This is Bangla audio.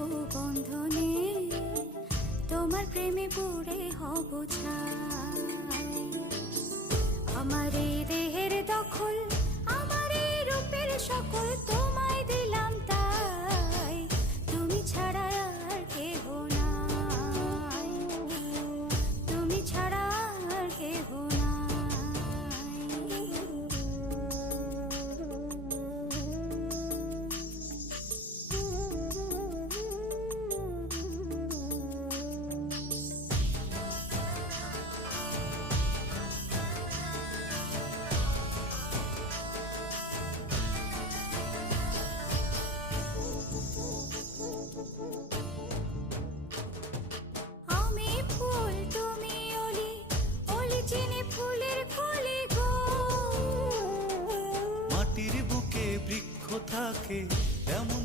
বাঁধবো বন্ধনে, তোমার প্রেমে পড়ে হব ছাই। আমার এই দেহের দখল, আমার এই রূপের সকল তোমায় দিলাম তাই, তুমি ছাড়া আর কেহ নাই, তুমি ছাড়া আর কেহ নাই। আমি ফুল তুমি অলি, অলি চিনি ফুলের কলি গো। মাটির বুকে বৃক্ষ থাকে, তেমন